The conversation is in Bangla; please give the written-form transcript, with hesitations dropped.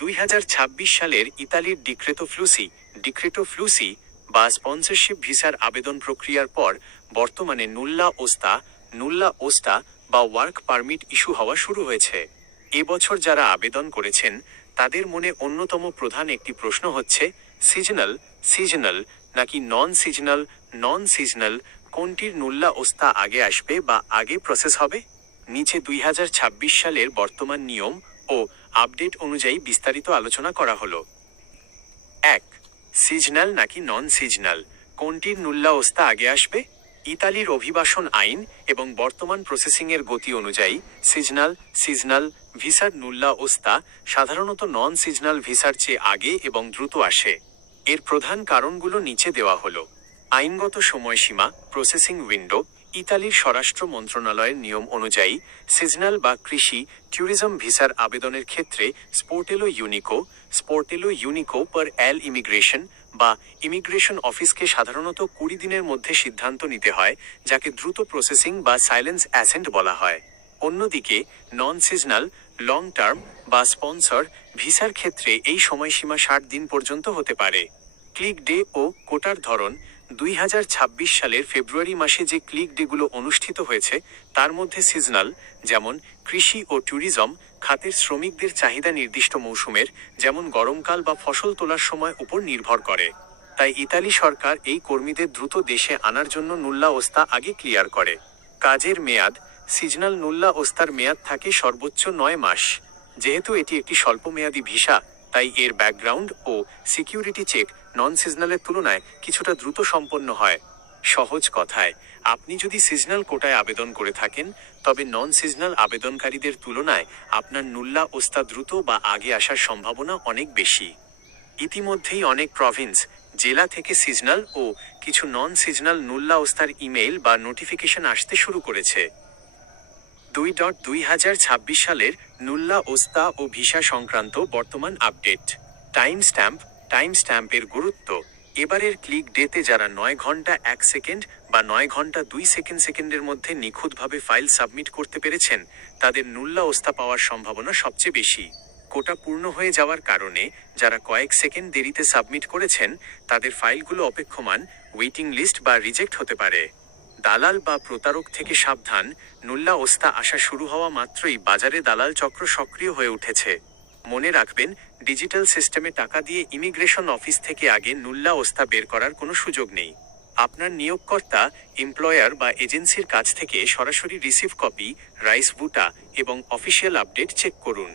2026 সালের ইতালির ডিক্রেটো ফ্লুসি বা স্পন্সরশিপ ভিসার আবেদন প্রক্রিয়ার পর বর্তমানে নুল্লা ওস্তা বা ওয়ার্ক পারমিট ইস্যু হওয়া শুরু হয়েছে। এবছর যারা আবেদন করেছেন তাদের মনে অন্যতম প্রধান একটি প্রশ্ন হচ্ছে, সিজনাল নাকি নন সিজনাল কোনটির নুল্লা ওস্তা আগে আসবে বা আগে প্রসেস হবে? নিচে 2026 সালের বর্তমান নিয়ম ও আপডেট অনুযায়ী বিস্তারিত আলোচনা করা হলো। 1. সিজনাল নাকি নন সিজনাল কোনটির নুল্লা ওস্তা আগে আসবে? ইতালির অভিবাসন আইন এবং বর্তমান প্রসেসিংয়ের গতি অনুযায়ী সিজনাল ভিসার নুল্লা ওস্তা সাধারণত নন সিজনাল ভিসার চেয়ে আগে এবং দ্রুত আসে। এর প্রধান কারণগুলো নিচে দেওয়া হলো। আইনগত সময়সীমা, প্রসেসিং উইন্ডো। ইতালির স্বরাষ্ট্র মন্ত্রণালয়ের নিয়ম অনুযায়ী সিজনাল বা কৃষি ট্যুরিজম ভিসার আবেদনের ক্ষেত্রে স্পোর্টেলো ইউনিকো পার এল ইমিগ্রেশন বা ইমিগ্রেশন অফিসকে সাধারণত 20 দিনের মধ্যে সিদ্ধান্ত নিতে হয়, যাকে দ্রুত প্রসেসিং বা সাইলেন্স অ্যাসেন্ট বলা হয়। অন্যদিকে নন সিজনাল লং টার্ম বা স্পন্সর ভিসার ক্ষেত্রে এই সময়সীমা 60 দিন পর্যন্ত হতে পারে। ক্লিক ডে ও কোটার ধরন। 2026 সালের ফেব্রুয়ারি মাসে যে ক্লিক ডেগুলো অনুষ্ঠিত হয়েছে তার মধ্যে সিজনাল, যেমন কৃষি ও ট্যুরিজম খাতের শ্রমিকদের চাহিদা নির্দিষ্ট মৌসুমের, যেমন গরমকাল বা ফসল তোলার সময় উপর নির্ভর করে। তাই ইতালি সরকার এই কর্মীদের দ্রুত দেশে আনার জন্য নুল্লা ওস্তা আগে ক্লিয়ার করে। কাজের মেয়াদ। সিজনাল নুল্লা ওস্তার মেয়াদ থাকে সর্বোচ্চ 9 মাস। যেহেতু এটি একটি স্বল্পমেয়াদী ভিসা, তাই এর ব্যাকগ্রাউন্ড ও সিকিউরিটি চেক নন সিজনালের তুলনায় কিছুটা দ্রুত সম্পন্ন হয়। সহজ কথায়, আপনি যদি সিজনাল কোটায় আবেদন করে থাকেন তবে নন সিজনাল আবেদনকারীদের তুলনায় আপনার নুল্লা ওস্তা দ্রুত বা আগে আসার সম্ভাবনা অনেক বেশি। ইতিমধ্যেই অনেক প্রভিন্স, জেলা থেকে সিজনাল ও কিছু নন সিজনাল নুল্লা ওস্তার ইমেইল বা নোটিফিকেশন আসতে শুরু করেছে। 2026 সালের নুল্লা ওস্তা ও ভিসা সংক্রান্ত বর্তমান আপডেট। টাইম স্ট্যাম্পের গুরুত্ব। এবারের ক্লিক ডেতে যারা 9 ঘন্টা 1 সেকেন্ড বা 9 ঘন্টা 2 সেকেন্ডের মধ্যে নিখুঁতভাবে ফাইল সাবমিট করতে পেরেছেন তাদের নুল্লা ওস্তা পাওয়ার সম্ভাবনা সবচেয়ে বেশি। কোটা পূর্ণ হয়ে যাওয়ার কারণে যারা কয়েক সেকেন্ড দেরিতে সাবমিট করেছেন তাদের ফাইলগুলো অপেক্ষমান, ওয়েটিং লিস্ট বা রিজেক্ট হতে পারে। দালাল বা প্রতারক থেকে সাবধান। নুল্লা ওস্তা আসা শুরু হওয়া মাত্রই বাজারে দালাল চক্র সক্রিয় হয়ে উঠেছে। মনে রাখবেন, ডিজিটাল সিস্টেমে টাকা দিয়ে ইমিগ্রেশন অফিস থেকে আগে নুল্লা ওস্তা বের করার কোনো সুযোগ নেই। আপনার নিয়োগকর্তা, এমপ্লয়ার বা এজেন্সির কাছ থেকে সরাসরি রিসিভ কপি, রাইস বুটা এবং অফিসিয়াল আপডেট চেক করুন।